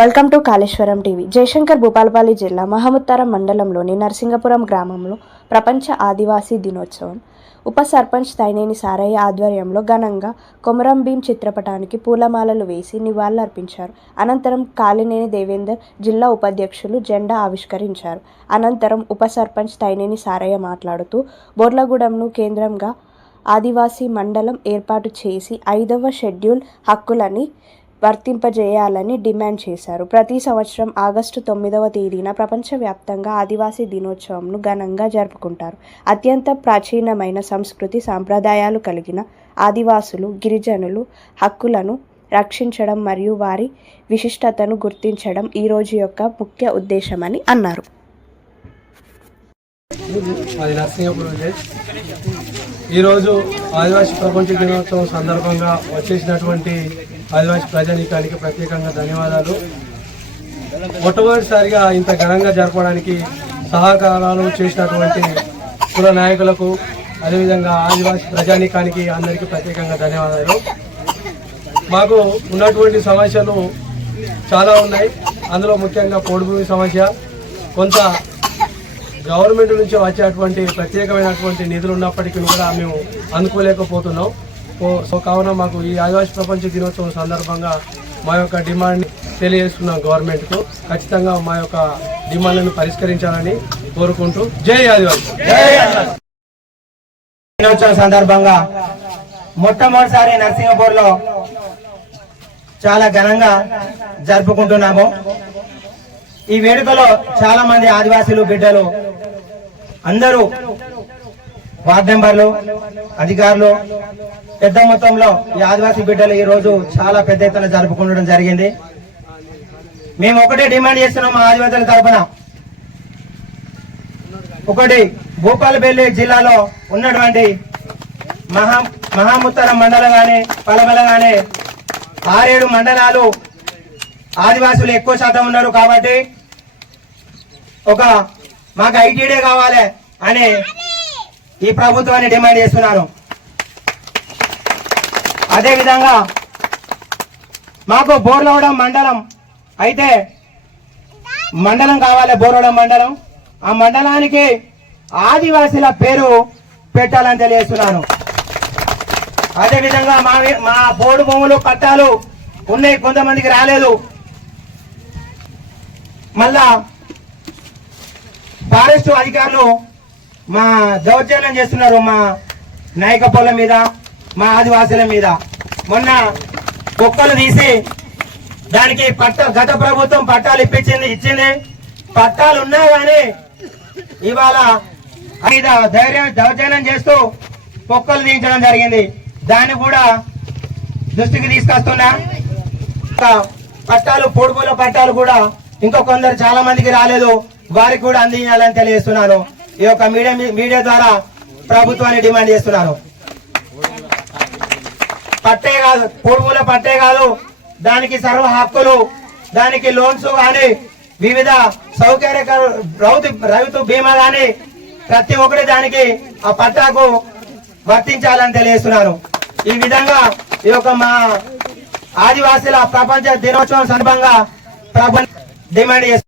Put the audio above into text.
Welcome to Kaleshwaram TV. Jayashankar Bhupalpally జిల్లా మహముత్తారం మండలంలోని నరసింగపురం గ్రామంలో ప్రపంచ ఆదివాసీ దినోత్సవం ఉప సర్పంచ్ తైనేని సారయ్య ఆధ్వర్యంలో ఘనంగా కొమరం భీం చిత్రపటానికి పూలమాలలు వేసి నివాళులర్పించారు. అనంతరం కాళినేని దేవేందర్ జిల్లా ఉపాధ్యక్షులు జెండా ఆవిష్కరించారు. అనంతరం ఉప సర్పంచ్ తైనేని సారయ్య మాట్లాడుతూ బోర్లగూడెంను కేంద్రంగా ఆదివాసీ మండలం ఏర్పాటు చేసి 5వ షెడ్యూల్ హక్కులని వర్తింపజేయాలని డిమాండ్ చేశారు. ప్రతి సంవత్సరం ఆగస్టు 9వ తేదీన ప్రపంచవ్యాప్తంగా ఆదివాసీ దినోత్సవంను ఘనంగా జరుపుకుంటారు. అత్యంత ప్రాచీనమైన సంస్కృతి సాంప్రదాయాలు కలిగిన ఆదివాసులు గిరిజనులు హక్కులను రక్షించడం మరియు వారి విశిష్టతను గుర్తించడం ఈ రోజు యొక్క ముఖ్య ఉద్దేశమని అన్నారు. అది నరసింగపురం విలేజ్. ఈరోజు ఆదివాసీ ప్రపంచ దినోత్సవం సందర్భంగా వచ్చేసినటువంటి ఆదివాసీ ప్రజానీకానికి ప్రత్యేకంగా ధన్యవాదాలు. మొట్టమొదటిసారిగా ఇంత ఘనంగా జరపడానికి సహకారాలు చేసినటువంటి కుల నాయకులకు, అదేవిధంగా ఆదివాసీ ప్రజానీకానికి అందరికీ ప్రత్యేకంగా ధన్యవాదాలు. మాకు ఉన్నటువంటి సమస్యలు చాలా ఉన్నాయి. అందులో ముఖ్యంగా పోడు భూమి సమస్య, కొంత గవర్నమెంట్ నుంచి వచ్చేటువంటి ప్రత్యేకమైనటువంటి నిధులు ఉన్నప్పటికీ కూడా మేము అందుకోలేకపోతున్నాం. సో కావున మాకు ఈ ఆదివాసీ ప్రపంచ దినోత్సవం సందర్భంగా మా యొక్క డిమాండ్ తెలియజేస్తున్నాం. గవర్నమెంట్కు ఖచ్చితంగా మా యొక్క డిమాండ్లను పరిష్కరించాలని కోరుకుంటూ జై ఆదివాసీ. దినోత్సవం సందర్భంగా మొట్టమొదటిసారి నరసింగపూర్లో చాలా ఘనంగా జరుపుకుంటున్నాము. ఈ వేడుకలో చాలా మంది ఆదివాసీలు బిడ్డలు అందరూ వార్డు మెంబర్లు, అధికారులు పెద్ద మొత్తంలో ఈ ఆదివాసీ బిడ్డలు ఈ రోజు చాలా పెద్ద ఎత్తున జరుపుకుంటడం జరిగింది. మేము ఒకటే డిమాండ్ చేస్తున్నాం. మా ఆదివాసుల తరఫున ఒకటి, భూపాలపల్లి జిల్లాలో ఉన్నటువంటి మహాముత్తరం మండలం కానీ పలమల కానీ 6-7 మండలాలు ఆదివాసులు ఎక్కువ శాతం ఉన్నారు. కాబట్టి మాకు ఐటీడీ కావాలి అని ఈ ప్రభుత్వాన్ని డిమాండ్ చేస్తున్నాను. అదేవిధంగా మాకు బోర్లగూడెం మండలం అయితే మండలం కావాలి. బోర్లగూడెం మండలం, ఆ మండలానికి ఆదివాసీల పేరు పెట్టాలని తెలియజేస్తున్నాను. అదేవిధంగా మా పోడు భూములు పట్టాలు ఉన్నాయి, కొంతమందికి రాలేదు. మళ్ళా ఫారెస్ట్ అధికారులు మా దౌర్జన్యం చేస్తున్నారు మా నాయకపోల మీద, మా ఆదివాసుల మీద. మొన్న కుక్కలు తీసి దానికి గత ప్రభుత్వం పట్టాలు ఇచ్చింది. పట్టాలు ఉన్నా కానీ ఇవాళ దౌర్జన్యం చేస్తూ కుక్కలు తీయించడం జరిగింది. దాన్ని కూడా దృష్టికి తీసుకొస్తున్నా. పట్టాలు పొడుపుల పట్టాలు కూడా ఇంకో కొందరు చాలా మందికి రాలేదు, వారికి కూడా అందించాలని తెలియజేస్తున్నాను. ఈ యొక్క మీడియా ద్వారా ప్రభుత్వాన్ని డిమాండ్ చేస్తున్నాను. పట్టే కాదు, పొడుపుల పట్టే కాదు, దానికి సర్వ హక్కులు, దానికి లోన్స్ కానీ వివిధ సౌకర్య రైతు బీమా కానీ ప్రతి ఒక్కటి దానికి ఆ పట్టాకు వర్తించాలని తెలియజేస్తున్నాను. ఈ విధంగా ఈ యొక్క మా ఆదివాసీల ప్రపంచ దినోత్సవం సందర్భంగా డిమాండ్ చేస్తున్నారు.